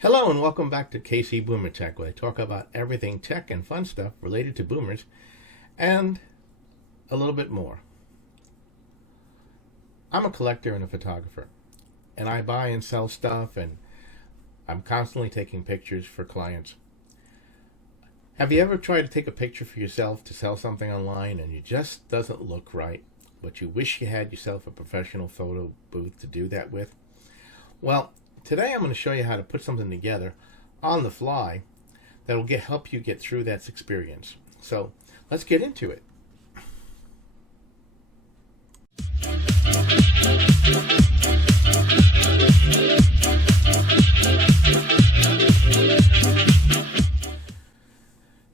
Hello and welcome back to KC Boomer Tech, where I talk about everything tech and fun stuff related to boomers and a little bit more. I'm a collector and a photographer, and I buy and sell stuff, and I'm constantly taking pictures for clients. Have you ever tried to take a picture for yourself to sell something online and it just doesn't look right, but you wish you had yourself a professional photo booth to do that with? Well, today I'm going to show you how to put something together on the fly that will help you get through that experience. So let's get into it.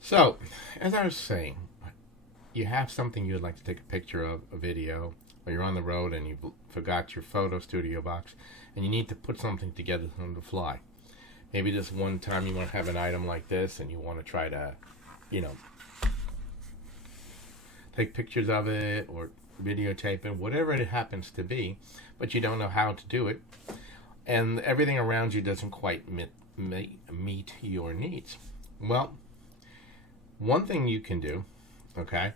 So, as I was saying, you have something you would like to take a picture of, a video, or you're on the road and you forgot your photo studio box and you need to put something together on the fly. Maybe this one time you want to have an item like this and you want to try to, take pictures of it or videotape it, whatever it happens to be, but you don't know how to do it, and everything around you doesn't quite meet your needs. Well, one thing you can do, okay,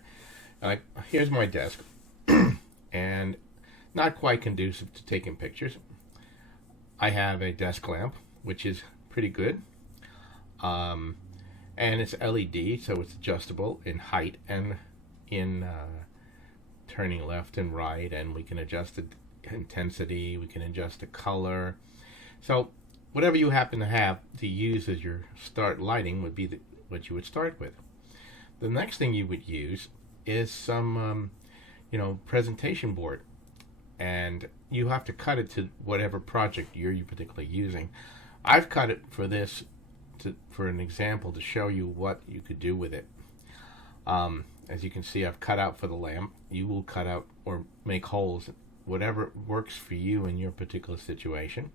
like here's my desk, and not quite conducive to taking pictures. I have a desk lamp, which is pretty good, and it's LED, so it's adjustable in height and in turning left and right, and we can adjust the intensity, we can adjust the color. So whatever you happen to have to use as your start lighting would be what you would start with. The next thing you would use is some presentation board, and you have to cut it to whatever project you're particularly using. I've cut it for this for an example to show you what you could do with it. As you can see, I've cut out for the lamp. You will cut out or make holes, whatever works for you in your particular situation.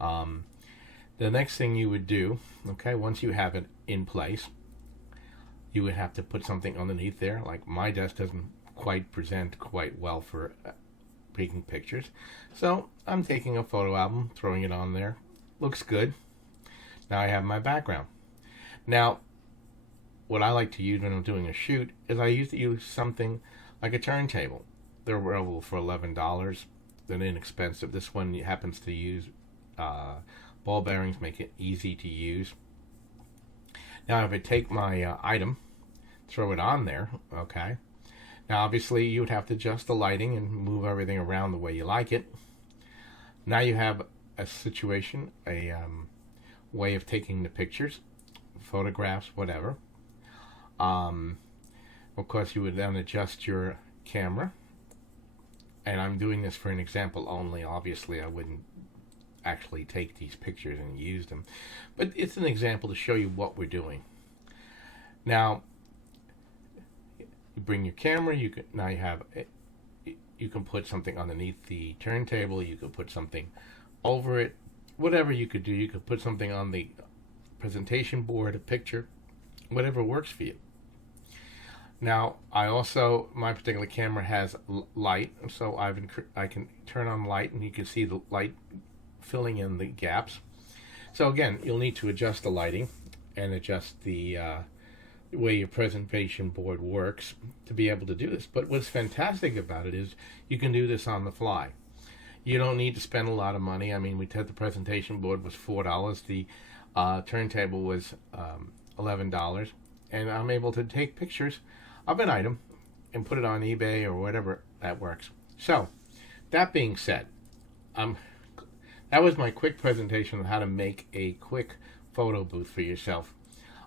The next thing you would do, okay, once you have it in place, you would have to put something underneath there. Like my desk doesn't quite present quite well for taking pictures, so I'm taking a photo album, throwing it on there. Looks good. Now I have my background. Now, what I like to use when I'm doing a shoot is I used to use something like a turntable. They're available for $11. They're inexpensive. This one happens to use ball bearings, make it easy to use. Now, if I take my item, throw it on there, okay. Now, obviously, you would have to adjust the lighting and move everything around the way you like it. Now you have a situation, a way of taking the pictures, photographs, whatever. Of course, you would then adjust your camera. And I'm doing this for an example only. Obviously, I wouldn't actually take these pictures and use them, but it's an example to show you what we're doing. Now, you bring your camera. You can put something underneath the turntable. You could put something over it. Whatever you could do. You could put something on the presentation board, a picture, whatever works for you. Now, my particular camera has light, so I can turn on light, and you can see the light filling in the gaps. So again, you'll need to adjust the lighting and adjust the way your presentation board works to be able to do this. But what's fantastic about it is you can do this on the fly. You don't need to spend a lot of money. I mean, we said the presentation board was $4. The turntable was $11. And I'm able to take pictures of an item and put it on eBay or whatever that works. So, that being said, that was my quick presentation of how to make a quick photo booth for yourself.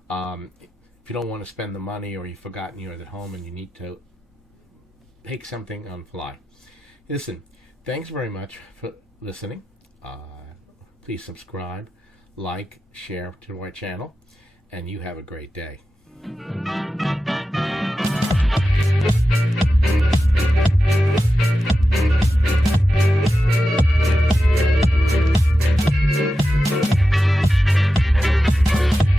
If you don't want to spend the money, or you've forgotten you're at home and you need to take something on the fly. Listen, thanks very much for listening. Please subscribe, like, share to our channel, and you have a great day.